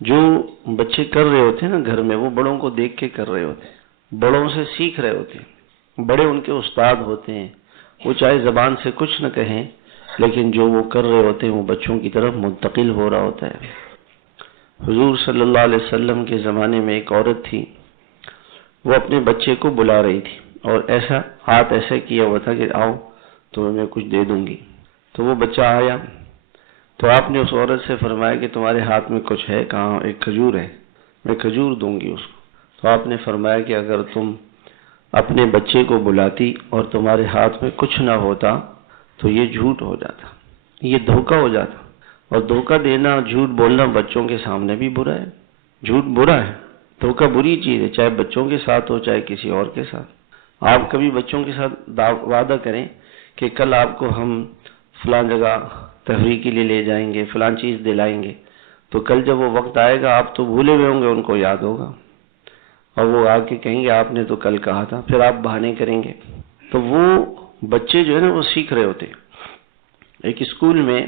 جو بچے کر رہے ہوتے ہیں نا گھر میں، وہ بڑوں کو دیکھ کے کر رہے ہوتے ہیں، بڑوں سے سیکھ رہے ہوتے ہیں، بڑے ان کے استاد ہوتے ہیں، وہ چاہے زبان سے کچھ نہ کہیں لیکن جو وہ کر رہے ہوتے ہیں وہ بچوں کی طرف منتقل ہو رہا ہوتا ہے۔ حضور صلی اللہ علیہ وسلم کے زمانے میں ایک عورت تھی، وہ اپنے بچے کو بلا رہی تھی اور ایسا ہاتھ ایسے کیا ہوا تھا کہ آؤ تمہیں میں کچھ دے دوں گی۔ تو وہ بچہ آیا تو آپ نے اس عورت سے فرمایا کہ تمہارے ہاتھ میں کچھ ہے؟ کہاں؟ ایک کھجور ہے، میں کھجور دوں گی اس کو۔ تو آپ نے فرمایا کہ اگر تم اپنے بچے کو بلاتی اور تمہارے ہاتھ میں کچھ نہ ہوتا تو یہ جھوٹ ہو جاتا، یہ دھوکہ ہو جاتا، اور دھوکہ دینا، جھوٹ بولنا بچوں کے سامنے بھی برا ہے، جھوٹ برا ہے، دھوکہ بری چیز ہے، چاہے بچوں کے ساتھ ہو چاہے کسی اور کے ساتھ۔ آپ کبھی بچوں کے ساتھ وعدہ کریں کہ کل آپ کو ہم فلاں جگہ تفریح کے لیے لے جائیں گے، فلاں چیز دلائیں گے، تو کل جب وہ وقت آئے گا آپ تو بھولے ہوئے ہوں گے، ان کو یاد ہوگا اور وہ آ کے کہیں گے آپ نے تو کل کہا تھا، پھر آپ بہانے کریں گے۔ تو وہ بچے جو ہے نا وہ سیکھ رہے ہوتے ہیں۔ ایک اسکول میں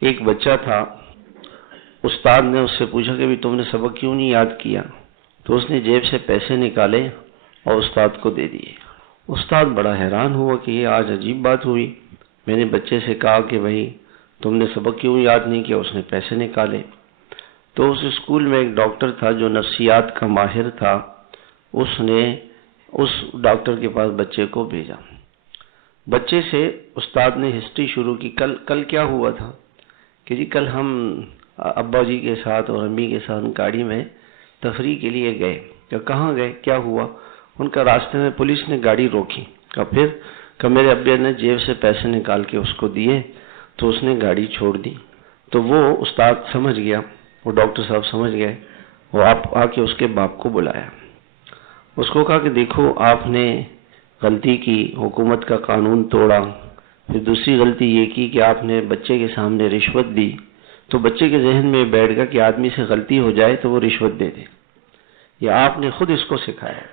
ایک بچہ تھا، استاد نے اس سے پوچھا کہ بھی تم نے سبق کیوں نہیں یاد کیا؟ تو اس نے جیب سے پیسے نکالے اور استاد کو دے دیے۔ استاد بڑا حیران ہوا کہ یہ آج عجیب بات ہوئی، میں نے بچے سے کہا کہ بھائی تم نے سبق کیوں یاد نہیں کیا، اس نے پیسے نکالے۔ تو اس اسکول میں ایک ڈاکٹر تھا جو نفسیات کا ماہر تھا، اس نے اس ڈاکٹر کے پاس بچے کو بھیجا۔ بچے سے استاد نے ہسٹری شروع کی، کل کیا ہوا تھا کہ جی کل ہم ابا جی کے ساتھ اور امی کے ساتھ گاڑی میں تفریح کے لیے گئے۔ کہ کہاں گئے، کیا ہوا؟ ان کا راستے میں پولیس نے گاڑی روکی، پھر کہ میرے ابا نے جیب سے پیسے نکال کے اس کو دیے تو اس نے گاڑی چھوڑ دی۔ تو وہ استاد سمجھ گیا، وہ ڈاکٹر صاحب سمجھ گئے، وہ آپ آ کے اس کے باپ کو بلایا، اس کو کہا کہ دیکھو آپ نے غلطی کی، حکومت کا قانون توڑا، پھر دوسری غلطی یہ کی کہ آپ نے بچے کے سامنے رشوت دی۔ تو بچے کے ذہن میں بیٹھ گیا کہ آدمی سے غلطی ہو جائے تو وہ رشوت دے دے، یہ آپ نے خود اس کو سکھایا۔